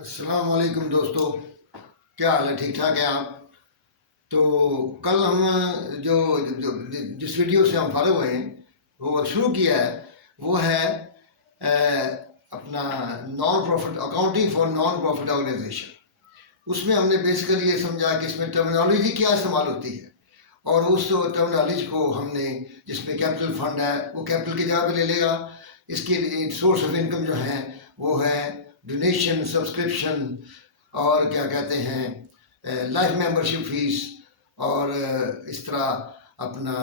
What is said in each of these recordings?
अस्सलाम वालेकुम दोस्तों, क्या हाल है? ठीक ठाक है आप? तो कल हम जो, जो जिस वीडियो से हम फारिग हुए हैं वो शुरू किया है वो है अ, अपना non profit accounting for non profit organisation. उसमें हमने बेसिकली ये समझा कि इसमें टर्मिनोलॉजी क्या इस्तेमाल होती है और उस टर्मिनोलॉजी को हमने, जिसमें कैपिटल फंड है वो कैपिटल की जगह पे ले लेगा। इसके सोर्स ऑफ इनकम जो है वो है डोनेशन, सब्सक्रिप्शन और क्या कहते हैं लाइफ मेंबरशिप फीस और इस तरह अपना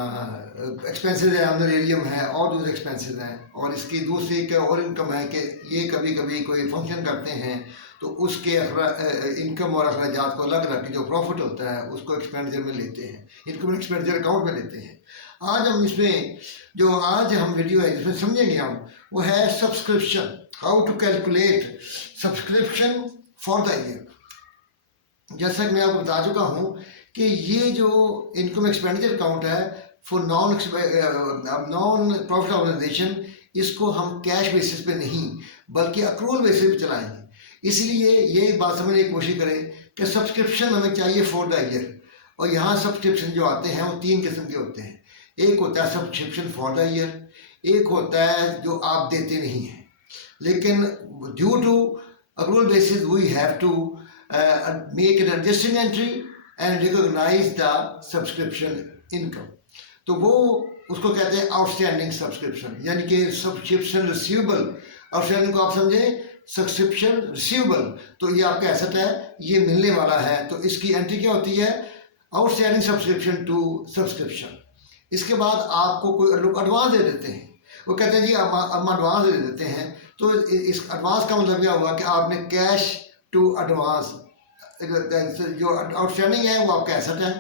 एक्सपेंसेस है, ऑनरेरियम है और दूसरे एक्सपेंसेस हैं। और इसकी दूसरी क्या और इनकम है कि ये कभी कभी कोई फंक्शन करते हैं तो उसके इनकम और अखराजात को अलग रख के जो प्रॉफिट होता है उसको एक्सपेंडिचर में लेते हैं, इनकम एक्सपेंडिचर अकाउंट में लेते हैं। आज हम इसमें जो आज हम वीडियो है जिसमें समझेंगे हम वो है subscription, how to calculate subscription for the year. जैसा कि मैं आपको बता चुका हूँ कि ये जो इनकम एक्सपेंडिचर अकाउंट है फॉर नॉन प्रॉफिट ऑर्गेनाइजेशन, इसको हम कैश बेसिस पे नहीं बल्कि अक्रूवल बेसिस पे चलाएंगे। इसलिए ये बात समझने की कोशिश करें कि सब्सक्रिप्शन हमें चाहिए फॉर द ईयर। और यहाँ सब्सक्रिप्शन जो आते हैं वो तीन किस्म के होते हैं। एक होता है सब्सक्रिप्शन फॉर द ईयर, एक होता है जो आप देते नहीं हैं लेकिन due to accrual basis we have to make an adjusting entry and recognise the subscription income. तो वो उसको कहते हैं आउटस्टैंडिंग सब्सक्रिप्शन, यानी कि सब्सक्रिप्शन रिसीवेबल। आउटस्टैंडिंग को आप समझें सब्सक्रिप्शन रिसीवेबल, तो ये आपका एसेट है, ये मिलने वाला है। तो इसकी एंट्री क्या होती है? Outstanding subscription to subscription. इसके बाद आपको कोई लोग एडवांस दे देते हैं, वो कहते हैं जी हम एडवांस दे देते हैं। तो इस एडवांस का मतलब क्या हुआ कि आपने कैश टू एडवांस, जो आउटस्टैंडिंग है वो आपका एसेट है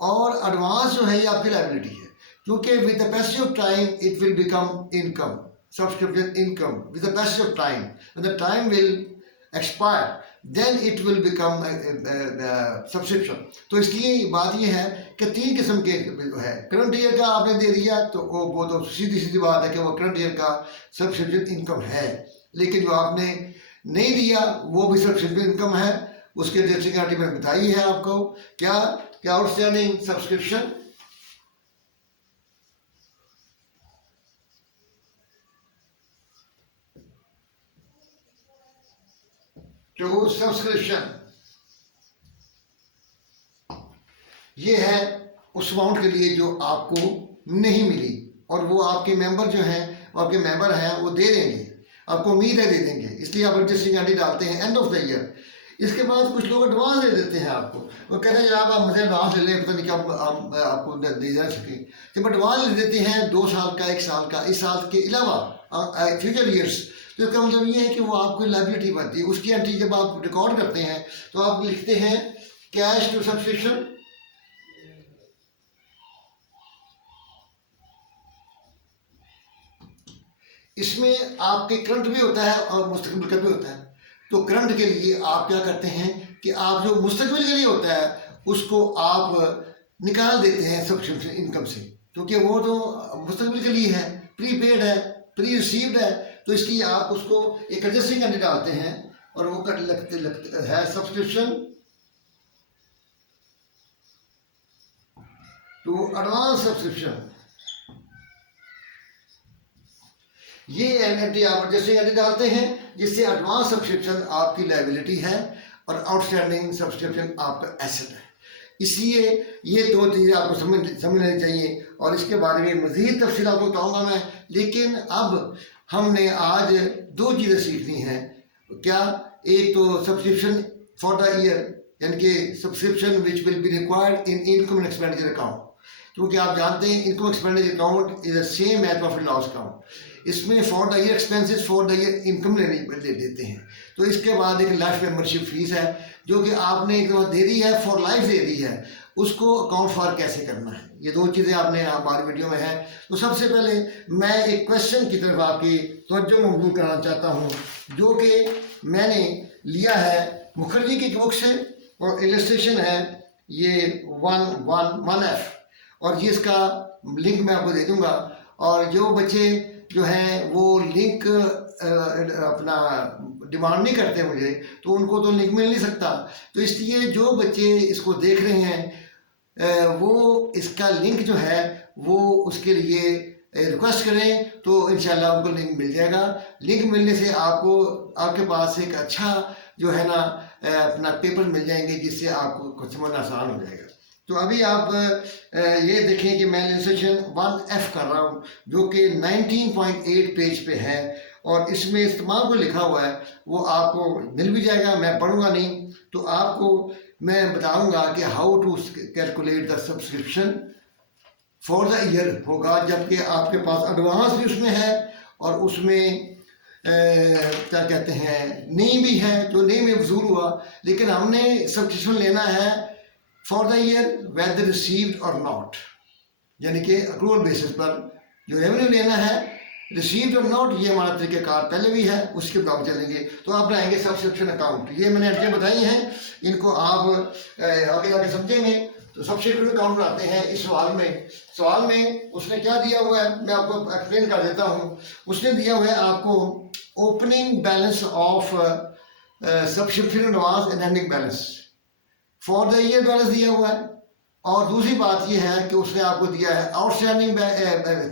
और एडवांस जो है ये आपकी लायबिलिटी है, क्योंकि with the passage of time it will become income, subscription income with the passage of time. When the time will expire then it will become subscription. तो इसलिए बात ये है कि तीन किस्म के है। करंट ईयर का आपने दे दिया तो वो तो सीधी सीधी बात है कि वो करंट ईयर का सब्सक्रिप्शन इनकम है, लेकिन जो आपने नहीं दिया वो भी सब्सक्रिप्शन इनकम है। उसके जैसे कि मैंने बताई है आपको क्या क्या आउटस्टैंडिंग सब्सक्रिप्शन, टू सब्सक्रिप्शन, ये है उस अमाउंट के लिए जो आपको नहीं मिली और वो आपके मेंबर जो हैं, आपके मेंबर हैं वो दे देंगे, आपको उम्मीद है दे देंगे, इसलिए आप एडजस्टिंग एंट्री डालते हैं एंड ऑफ द ईयर। इसके बाद कुछ लोग एडवांस दे देते हैं आपको, वो कहते हैं जनाब आप मुझे एडवांस ले लें, पता नहीं क्या हम आपको दे जा सकें। जब एडवांस ले देते हैं 2 साल का, 1 साल का, इस साल के अलावा फ्यूचर ईयर्स, तो इसका मतलब ये है कि वो आपको लायबिलिटी बनती है। उसकी एंट्री जब आप रिकॉर्ड करते हैं तो आप लिखते हैं कैश टू सब्सक्रिप्शन, इसमें आपके करंट भी होता है और मुस्तकबिल का भी होता है। तो करंट के लिए आप क्या करते हैं कि आप जो मुस्तकबिल के लिए होता है उसको आप निकाल देते हैं सब्सक्रिप्शन इनकम से, क्योंकि वो तो मुस्तकबिल के लिए है, प्रीपेड है, प्री रिसीव्ड है। तो इसलिए आप उसको एक एडजस्टिंग एंट्री डालते हैं और वो कट लगते है सब्सक्रिप्शन टू एडवांस सब्सक्रिप्शन। ये एंट्री आप एडजस्टिंग एंट्री डालते हैं जिससे एडवांस सब्सक्रिप्शन आपकी लायबिलिटी है और आउटस्टैंडिंग सब्सक्रिप्शन आपका एसेट है। इसलिए ये दो चीज़ें आपको समझ लेनी चाहिए और इसके बारे में मज़ीद तफसील आपको बताऊँगा मैं। लेकिन अब हमने आज 2 चीज़ें सीखनी हैं। क्या? एक तो सब्सक्रिप्शन फॉर द ईयर, यानी कि subscription which will be required in income and expenditure account, क्योंकि आप जानते हैं income expenditure account is the same as profit loss account. इसमें for the year expenses for the year income ले देते हैं। तो इसके बाद एक लाइफ मेंबरशिप फीस है जो कि आपने एक दफ़ा दे दी है, फॉर लाइफ दे दी है, उसको अकाउंट फॉर कैसे करना है, ये 2 चीज़ें आपने हमारी वीडियो में है। तो सबसे पहले मैं एक क्वेश्चन की तरफ आपकी तवज्जो मबजूल कराना चाहता हूँ जो कि मैंने लिया है मुखर्जी की बुक से और इलस्ट्रेशन है ये 111F और ये इसका लिंक मैं आपको दे दूँगा। और जो बच्चे जो हैं वो लिंक अपना डिमांड नहीं करते मुझे, तो उनको तो लिंक मिल नहीं सकता। तो इसलिए जो बच्चे इसको देख रहे हैं वो इसका लिंक जो है वो उसके लिए रिक्वेस्ट करें, तो इंशाल्लाह उनको लिंक मिल जाएगा। लिंक मिलने से आपको आपके पास एक अच्छा जो है ना अपना पेपर मिल जाएंगे, जिससे आपको कुछ समझना आसान हो जाएगा। तो अभी आप ये देखें कि मैं इलस्ट्रेशन 1F कर रहा हूँ, जो कि 19.8 पेज पे है, और इसमें इस्तेमाल को लिखा हुआ है वो आपको मिल भी जाएगा। मैं पढ़ूंगा नहीं, तो आपको मैं बताऊंगा कि how to calculate the subscription for the year होगा, जबकि आपके पास एडवांस भी उसमें है और उसमें क्या कहते हैं नहीं भी है, जो नहीं में वसूल हुआ। लेकिन हमने सब्सक्रिप्शन लेना है for the year whether received और नॉट, यानी कि अक्रूवल बेसिस पर जो रेवेन्यू लेना है, रिसीव्ड और नॉट, ये हमारा तरीक़ाकार पहले भी है, उसके मुताबिक चलेंगे। तो आप बनाएंगे सब्सक्रिप्शन अकाउंट। ये मैंने एंट्री बताई हैं, इनको आप आगे आगे समझेंगे। तो सब्सक्रिप्शन अकाउंट बनाते हैं। इस सवाल में उसने क्या दिया हुआ है मैं आपको एक्सप्लेन कर देता हूँ। उसने दिया हुआ है आपको opening balance of subscription advance and ending balance for the year balance दिया हुआ है, और दूसरी बात यह है कि उसने आपको दिया है outstanding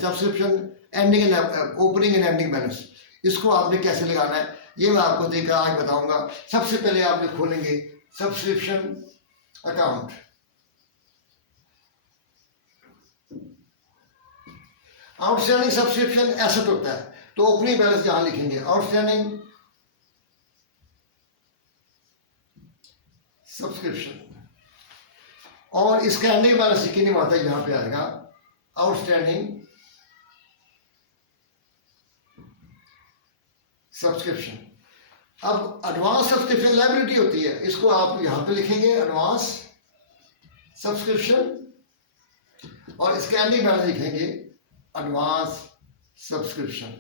subscription ending and opening and ending balance. इसको आपने कैसे लगाना है ये मैं आपको तरीका आज बताऊंगा। सबसे पहले आपने खोलेंगे subscription account. Outstanding subscription asset होता है, तो ओपनिंग बैलेंस जहां लिखेंगे आउटस्टैंडिंग सब्सक्रिप्शन, और इसका एंडिंग बैलेंस यकीनी नहीं आता, यहां पे आएगा आउटस्टैंडिंग सब्सक्रिप्शन। अब एडवांस सब्सक्रिप्शन लायबिलिटी होती है, इसको आप यहां पे लिखेंगे एडवांस सब्सक्रिप्शन, और इसका एंडिंग बैलेंस लिखेंगे एडवांस सब्सक्रिप्शन।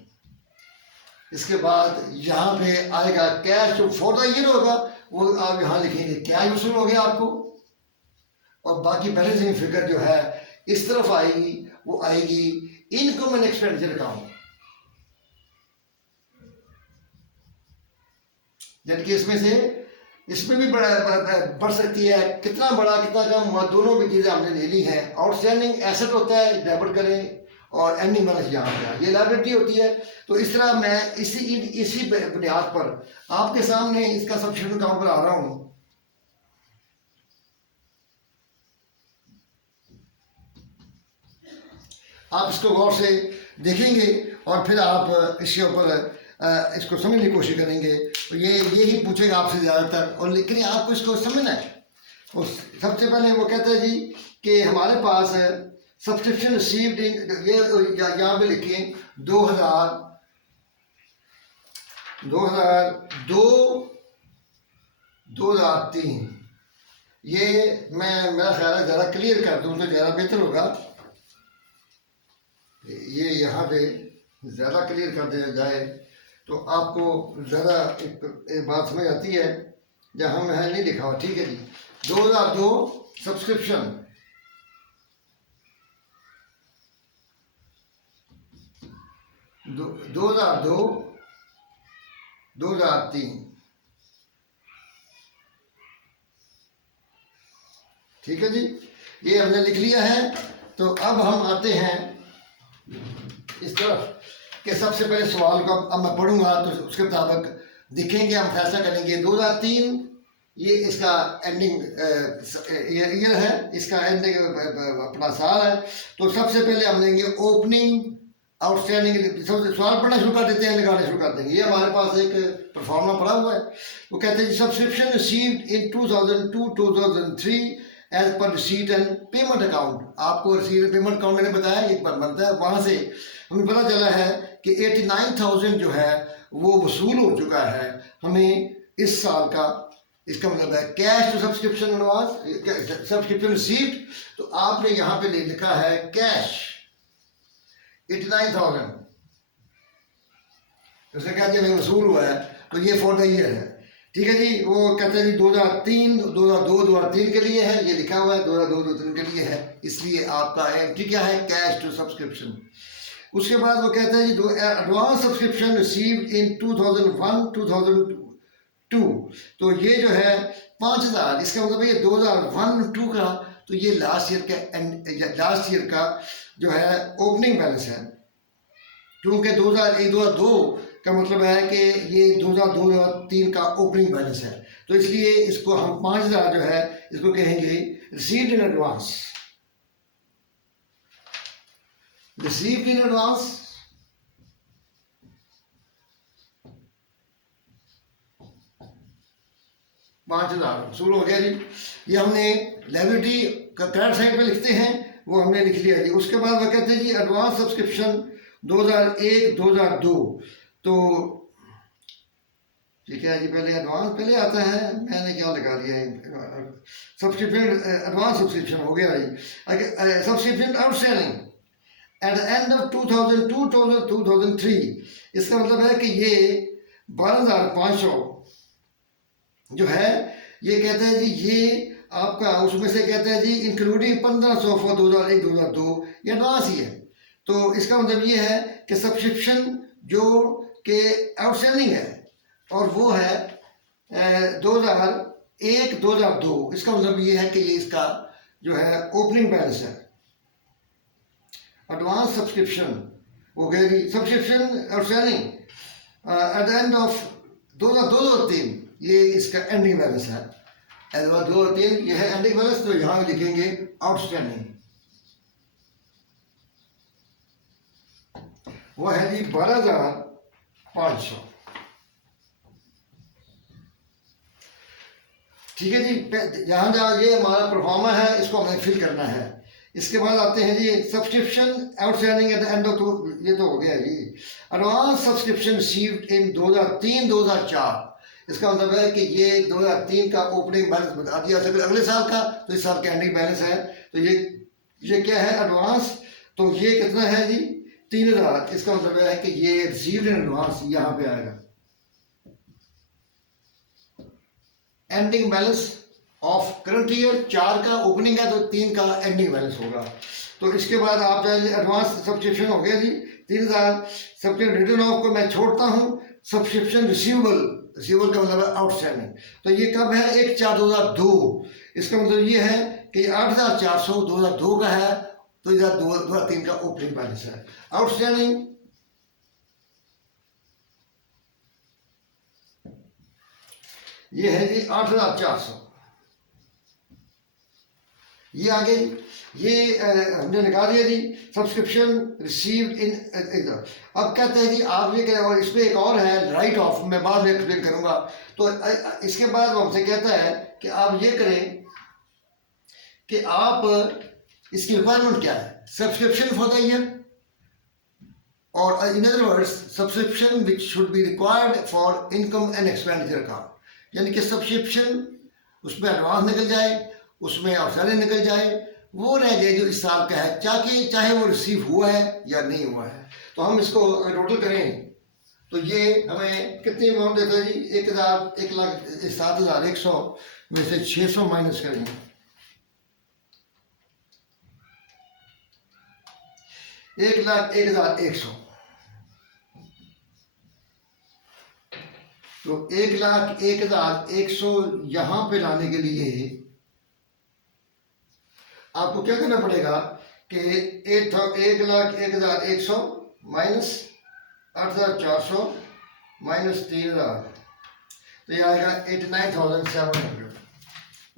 इसके बाद यहाँ पे आएगा कैश, जो फॉर द ईयर होगा वो आप यहाँ लिखेंगे कैश वसूल हो गया आपको, और बाकी बैलेंसिंग फिगर जो है इस तरफ आएगी, वो आएगी इनकम एंड एक्सपेंडिचर अकाउंट। यानी कि इसमें भी बढ़ सकती है, कितना बड़ा कितना कम, दोनों भी चीज़ें हमने ले ली हैं। आउटस्टैंडिंग एसेट होता है, डेबिट करें, और एंडिंग बैलेंस यहाँ पे ये लायबिलिटी होती है। तो इस तरह मैं इसी बुनियाद पर आपके सामने इसका सब्सक्रिप्शन अकाउंट बना रहा हूँ। आप इसको गौर से देखेंगे और फिर आप इसके ऊपर इसको समझने की कोशिश करेंगे। तो ये ही पूछेगा आपसे ज़्यादातर, और लेकिन आपको इसको समझना है। और सबसे पहले वो कहता है जी कि हमारे पास सब्सक्रिप्शन रिसीव्ड इन, ये यहाँ पे लिखें 2003। ये मेरा ख्याल है ज़्यादा क्लियर कर दूँ तो ज़्यादा बेहतर होगा। ये यहाँ पे ज़्यादा क्लियर कर दिया जाए तो आपको ज़्यादा एक बात समझ आती है, जहाँ मैं नहीं लिखा हुआ। ठीक है जी, 2002 सब्सक्रिप्शन 2002-2003। ठीक है जी, ये हमने लिख लिया है। तो अब हम आते हैं इस तरफ कि सबसे पहले सवाल को अब मैं पढ़ूंगा तो उसके मुताबिक दिखेंगे, हम फैसला करेंगे। 2003 ये इसका एंडिंग ईयर है, इसका एंडिंग अपना साल है। तो सबसे पहले हम लेंगे ओपनिंग आउटस्टैंडिंग। सबसे सवाल पढ़ना शुरू कर देते हैं, लगाने शुरू कर देंगे। ये हमारे पास एक परफॉर्मा पड़ा हुआ है। वो कहते हैं subscription received in 2002-2003 as per receipt and payment account. आपको रिसीट एंड पेमेंट अकाउंट मैंने बताया एक बार बनता है, वहाँ से हमें पता चला है कि 89,000 जो है वो वसूल हो चुका है हमें इस साल का। इसका मतलब है cash to subscription advance subscription received. तो आपने यहाँ पे लिखा है कैश 89,000, तो उसने कहा हमें वसूल हुआ है, तो ये फॉर द ईयर है। ठीक है जी, वो कहते हैं जी 2002-2003 के लिए है, ये लिखा हुआ है 2002-2003 के लिए है, इसलिए आपका एंट्री क्या है कैश टू सब्सक्रिप्शन। उसके बाद वो कहता है जी एडवांस सब्सक्रिप्शन रिसीव्ड इन 2001-2002। तो ये जो है 5,000, इसका मतलब ये 2001-2 का, तो ये लास्ट ईयर का जो है ओपनिंग बैलेंस है। क्योंकि 2001-2002 का मतलब है कि ये 2002-2003 का ओपनिंग बैलेंस है, तो इसलिए इसको हम 5,000 जो है इसको कहेंगे received in advance. Received in advance, ₹5,000 हो गया जी। ये हमने लायबिलिटी का क्रेडिट साइड पे लिखते हैं, वो हमने लिख लिया जी। उसके बाद वो कहते हैं जी एडवांस सब्सक्रिप्शन 2001-2002। तो ठीक है जी, पहले एडवांस पहले आता है, मैंने क्या लगा दिया है सब्सक्रिप्शन, एडवांस सब्सक्रिप्शन हो गया जी। Subscription outstanding at the end of 2002-2003, इसका मतलब है कि ये 12,500 जो है, ये कहते हैं जी ये आपका उसमें से कहते हैं जी इंक्लूडिंग 1,500 फॉर 2001-2002, ये एडवांस ही है। तो इसका मतलब ये है कि सब्सक्रिप्शन जो के आउटस्टैंडिंग है और वो है 2001-2002, इसका मतलब ये है कि ये इसका जो है ओपनिंग बैलेंस है। एडवांस सब्सक्रिप्शन हो गया जी। Subscription outstanding at the end of 2002-2003, ये इसका एंडिंग बैलेंस है। 2002-2003 ये है एंडिंग बैलेंस, तो यहाँ भी लिखेंगे आउटस्टैंडिंग, वो है जी 12,500। ठीक है जी, यहाँ जहाँ ये हमारा परफॉर्मा है इसको हमें फिल करना है। इसके बाद आते हैं जी subscription outstanding at the end of, ये तो हो गया जी। एडवांस सब्सक्रिप्शन रिसीव्ड इन 2003-2004, इसका मतलब है कि ये 2003 का ओपनिंग बैलेंस बता दिया, अगले साल का, तो इस साल का एंडिंग बैलेंस है। तो ये क्या है एडवांस, तो ये कितना है जी 3,000, इसका मतलब है कि ये रिसीव्ड इन एडवांस यहाँ पे आएगा। Ending balance of current year 4 का ओपनिंग है, तो 3 का एंडिंग बैलेंस होगा। तो इसके बाद आप एडवांस सब्सक्रिप्शन हो गया जी 3,000। सब्सक्रिप्शन रिटर्न ऑफ को मैं छोड़ता हूँ, सब्सक्रिप्शन रिसीवेबल, रिसीवेबल का मतलब है आउटस्टैंडिंग, तो ये कब है 1/4/2002, इसका मतलब ये है कि 8,400 2002 का है, तो इधर 2003 का ओपनिंग बैलेंस है। आउटस्टैंडिंग ये है जी 8,400, ये आगे ये हमने लगा दिया जी सब्सक्रिप्शन रिसीव्ड इन। अब कहते हैं जी आप ये करें, और इसमें एक और है राइट ऑफ, मैं बाद में एक्सप्लेन करूंगा। तो इसके बाद वो हमसे कहता है कि आप ये करें कि आप इसकी रिक्वायरमेंट क्या है, सब्सक्रिप्शन फॉर द ईयर, और in other words subscription which should be required for income and expenditure account, यानी कि सब्सक्रिप्शन उसमें एडवांस निकल जाए, उसमें आउटस्टैंडिंग निकल जाए, वो रह जाए जो इस साल का है, चाहे वो रिसीव हुआ है या नहीं हुआ है। तो हम इसको टोटल करें तो ये हमें कितनी अमाउंट देता है जी 1,07,100 में से 600 माइनस करेंगे, 1,01,100। तो 1,01,100 यहां पे लाने के लिए आपको क्या करना पड़ेगा कि 1,01,100 माइनस 8,400 माइनस 3,000, तो ये आएगा 89,700।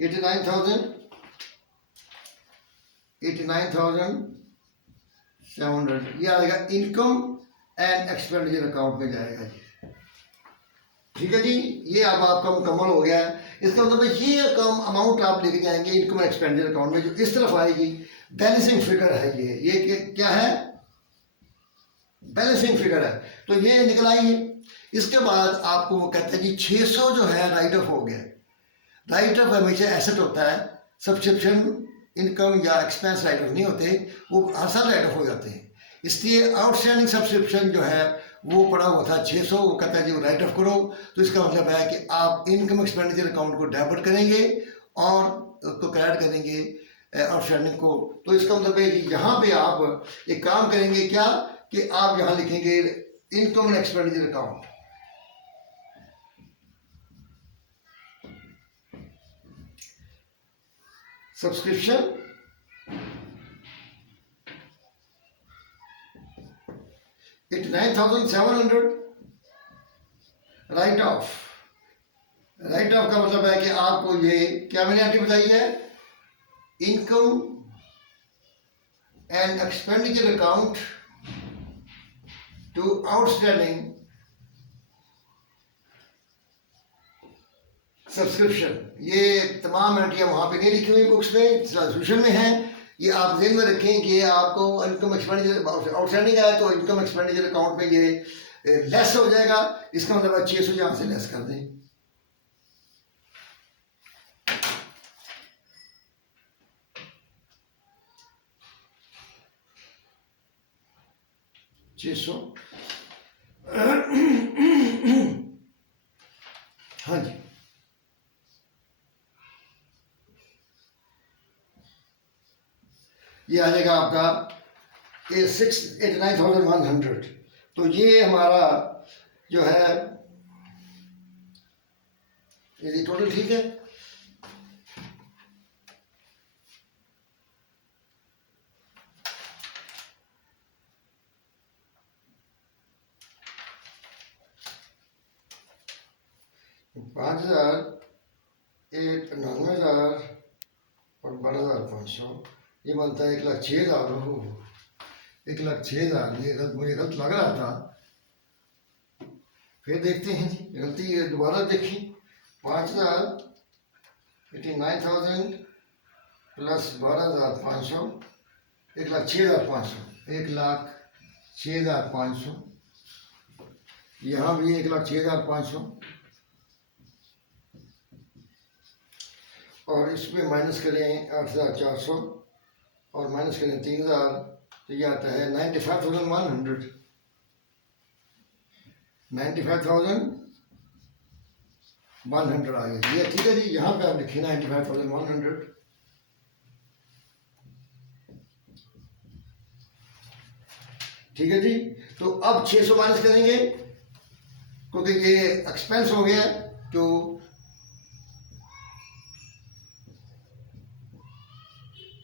89,700 ये आएगा इनकम एंड एक्सपेंडिचर अकाउंट में जाएगा जी। ठीक है जी, ये अब आपका मुकम्मल हो गया है। इसका मतलब ये कम अमाउंट आप लेके जाएंगे इनकम एक्सपेंडिचर अकाउंट में, जो इस तरफ आएगी बैलेंसिंग फिगर है ये क्या है, बैलेंसिंग फिगर है, तो ये निकल आई है। इसके बाद आपको वो कहते हैं जी 600 जो है राइट ऑफ हो गया। राइट ऑफ हमेशा एसेट होता है, सब्सक्रिप्शन इनकम या एक्सपेंस राइट ऑफ नहीं होते, वो हर साल राइट ऑफ हो जाते हैं। इसलिए आउटस्टैंडिंग सब्सक्रिप्शन जो है वो पड़ा हुआ था 600, वो कहता है जी वो राइट ऑफ करो। तो इसका मतलब है कि आप इनकम एक्सपेंडिचर अकाउंट को डेबिट करेंगे और उसको क्रेडिट करेंगे आउटस्टैंडिंग को। तो इसका मतलब है कि यहाँ पे आप एक काम करेंगे क्या कि आप यहाँ लिखेंगे income and expenditure account. Subscription, $89,700। Right of, right of का मतलब है कि आपको ये क्या मैंने एंट्री बताई है, income and expenditure account to outstanding subscription. ये तमाम एंट्रियाँ वहाँ पे नहीं लिखी हुई बुक्स में, सब्सक्रिप्शन में है। ये आप ध्यान में रखें कि आपको इनकम एक्सपेंडिचर आउटस्टैंडिंग है तो इनकम एक्सपेंडिचर अकाउंट में ये लेस हो जाएगा। इसका मतलब 600 यहाँ से लेस कर दें। हाँ जी, ये आ जाएगा आपका 89,100। तो ये हमारा जो है ये टोटल ठीक है। पाँच हजार, 99,000 और 12,500, ये बनता है 1,06,000। 1,06,000 ये मुझे गलत लग रहा था। फिर देखते हैं जी, गलती दोबारा देखी। 5,000, 89,000 प्लस 12,500, 1,06,500। 1,06,500, यहाँ भी 1,06,500 और इसमें माइनस करें 8,400 और माइनस करें 3,000 तो ये आता है 95,100। 95,100 आ गया। ये ठीक है जी, यहाँ पे आप लिखिए 95,100। ठीक है जी। तो अब 600 माइनस करेंगे क्योंकि ये एक्सपेंस हो गया। तो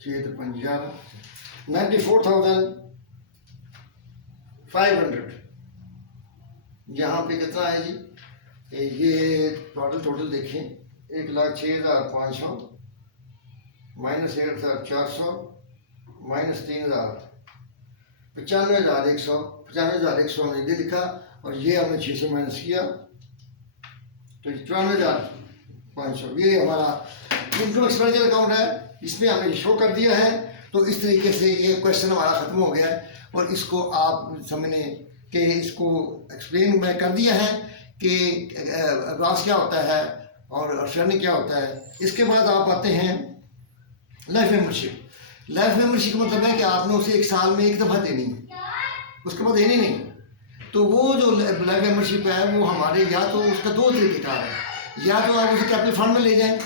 94,500 यहाँ पे कितना है जी, ये टोटल देखें 1,06,500 माइनस 8,400 माइनस 3,000, 95,100। 95,100 हमने दे लिखा और ये हमने 600 माइनस किया तो 94,500 ये हमारा इनकम एक्सपेंडिचर अकाउंट है। इसमें हमने शो कर दिया है। तो इस तरीके से ये क्वेश्चन हमारा ख़त्म हो गया है और इसको आप समझने के इसको एक्सप्लेन मैं कर दिया है कि एडवांस क्या होता है और श्रेणी क्या होता है। इसके बाद आप आते हैं लाइफ मेंबरशिप। लाइफ मेंबरशिप का मतलब है कि आपने उसे 1 साल में 1 दफ़ा देनी है, उसके बाद देनी नहीं। तो वो जो लाइफ मेंबरशिप है वो हमारे या तो उसका 2 तरीके का है, या तो आप उसे कैपिटल फंड में ले जाएं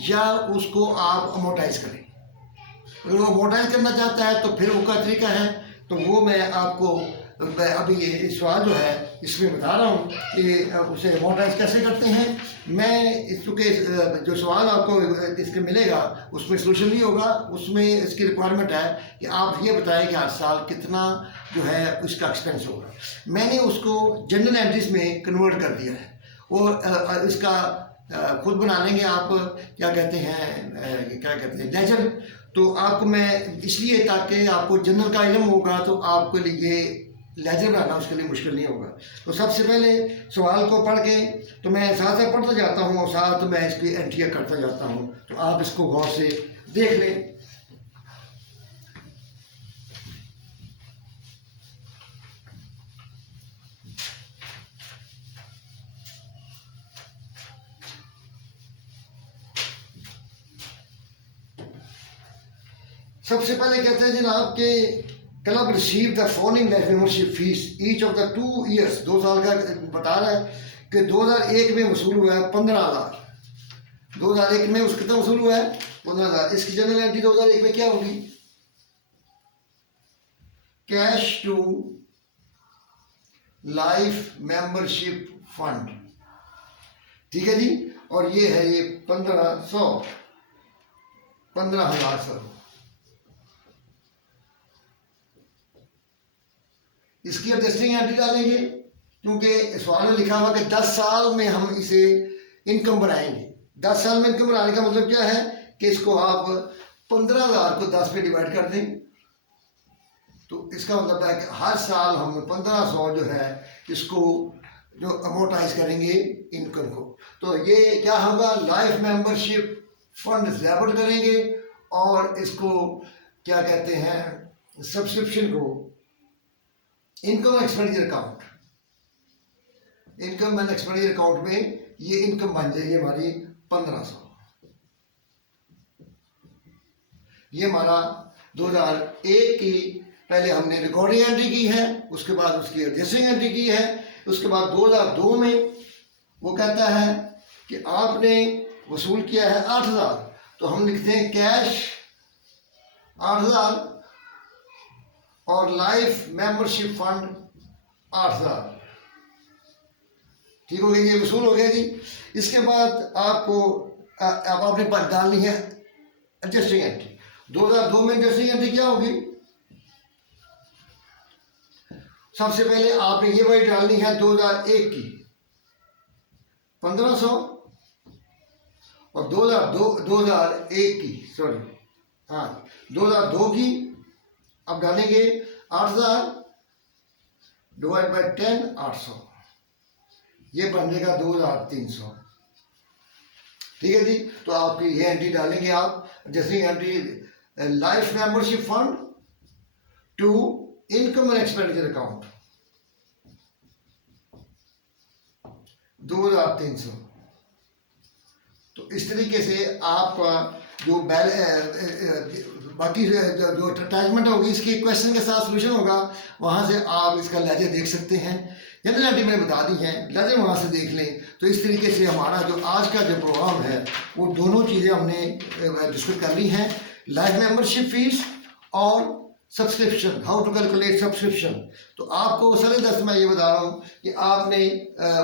या उसको आप अमोर्टाइज करें। अगर वो अमोर्टाइज करना चाहता है तो फिर वो का तरीका है, तो वो मैं आपको अभी ये सवाल जो है इसमें बता रहा हूँ कि उसे अमोर्टाइज कैसे करते हैं। मैं चूँकि जो सवाल आपको इसके मिलेगा उसमें सोल्यूशन नहीं होगा, उसमें इसकी रिक्वायरमेंट है कि आप ये बताएं कि हर साल कितना जो है उसका एक्सपेंस होगा। मैंने उसको जनरल एंट्रीज में कन्वर्ट कर दिया है और इसका खुद बना लेंगे आप क्या कहते हैं लेजर। तो आपको मैं इसलिए ताकि आपको जनरल का इल्म होगा तो आपके लिए लेजर बनाना उसके लिए मुश्किल नहीं होगा। तो सबसे पहले सवाल को पढ़ के तो मैं साथ साथ पढ़ता जाता हूँ और साथ मैं इसकी एंट्रियाँ करता जाता हूँ, तो आप इसको गौर से देख लें। सबसे पहले कहते हैं जनाब के club receive the following life membership fees each of the 2 years. 2 साल का बता रहा है कि 2001 में वसूल हुआ है 15,000। 2001 में उसका कितना वसूल हुआ है 15,000। इसकी जनरल एंट्री 2001 में क्या होगी, cash to life membership fund, ठीक है जी। और ये है ये 15,000 सर। इसकी एडजस्टिंग एंट्री डालेंगे क्योंकि सवाल में लिखा हुआ कि 10 साल में हम इसे इनकम बनाएंगे। 10 साल में इनकम बनाने का मतलब क्या है कि इसको आप 15,000 को 10 पे डिवाइड कर दें, तो इसका मतलब है कि हर साल हम 1500 जो है इसको जो अमोर्टाइज करेंगे इनकम को। तो ये क्या होगा, लाइफ मेंबरशिप फंड डेबिट करेंगे और इसको क्या कहते हैं, सब्सक्रिप्शन को income expenditure account, income and expenditure account में ये इनकम बन जाएगी हमारी 1500। ये हमारा 2001 की पहले हमने रिकॉर्डिंग एंट्री की है, उसके बाद उसकी एडजस्टिंग एंट्री की है। उसके बाद 2002 में वो कहता है कि आपने वसूल किया है 8,000, तो हम लिखते हैं कैश 8,000 और लाइफ मेंबरशिप फंड 8,000, ठीक हो गया, ये वसूल हो गया जी। इसके बाद आपको अब आपने डालनी है एडजस्टिंग एंट्री। 2002 में एडजस्टिंग एंट्री क्या होगी, सबसे पहले आपने ये वही डालनी है 2001 की 1500 और 2001 की, सॉरी हाँ 2002 की अब डालेंगे 8,000 डिवाइड बाय 10 800, ये बन जाएगा 2,300, ठीक है जी। तो आपकी ये एंट्री डालेंगे आप, जैसे entry life membership fund to income and expenditure account 2,300। तो इस तरीके से आपका जो बाकी जो अटैचमेंट होगी इसकी क्वेश्चन के साथ सोल्यूशन होगा, वहाँ से आप इसका लेजर देख सकते हैं। जनरल एंट्री मैंने बता दी है, लेजर वहाँ से देख लें। तो इस तरीके से हमारा जो आज का जो प्रोग्राम है वो दोनों चीज़ें हमने डिस्कस कर ली हैं, लाइफ मेंबरशिप फीस और subscription, how to calculate subscription. तो आपको सरल दस्त मैं ये बता रहा हूँ कि आपने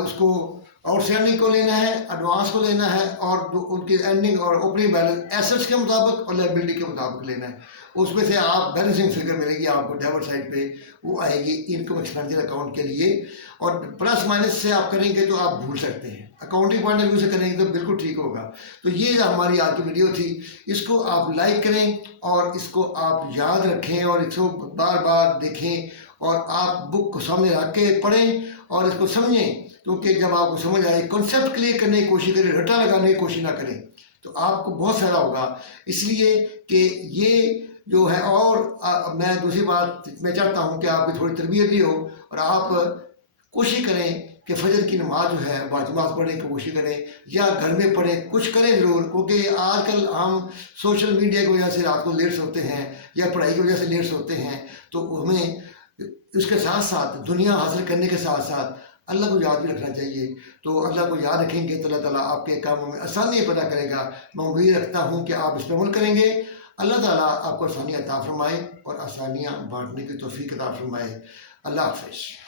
उसको आउटस्टैंडिंग को लेना है, एडवांस को लेना है और उनकी एंडिंग और ओपनिंग बैलेंस एसेट्स के मुताबिक और लायबिलिटी के मुताबिक लेना है। उसमें से आप बैलेंसिंग फिगर मिलेगी आपको डेबिट साइड पे, वो आएगी इनकम एक्सपेंडिचर अकाउंट के लिए। और प्लस माइनस से आप करेंगे तो आप भूल सकते हैं, अकाउंटिंग पॉइंट ऑफ व्यू से करेंगे तो बिल्कुल ठीक होगा। तो ये हमारी आज की वीडियो थी, इसको आप लाइक करें और इसको आप याद रखें और इसको बार बार देखें और आप बुक को सामने रख के पढ़ें और इसको समझें, क्योंकि जब आपको समझ आए कॉन्सेप्ट क्लियर करने की कोशिश करें, रट्टा लगाने की कोशिश ना करें, तो आपको बहुत फायदा होगा। इसलिए कि ये जो है और मैं दूसरी बात मैं चाहता हूँ कि आपकी थोड़ी तरबियत भी हो और आप कोशिश करें कि फजर की नमाज जो है बाजमात पढ़ने की कोशिश करें या घर में पढ़ें, कुछ करें ज़रूर, क्योंकि आजकल हम सोशल मीडिया की वजह से रात को लेट सोते हैं या पढ़ाई की वजह से लेट सोते हैं। तो हमें उसके साथ साथ दुनिया हासिल करने के साथ साथ अल्लाह को याद भी रखना चाहिए। तो अल्लाह को याद रखेंगे तो अल्लाह ताला आपके कामों में आसानी पैदा करेगा। मैं उम्मीद रखता हूँ कि आप इस पर अमल करेंगे। अल्लाह ताला आपको आसानियाँ अता फरमाए और आसानियाँ बांटने की तौफीक अता फरमाए। अल्लाह हाफ़िज़।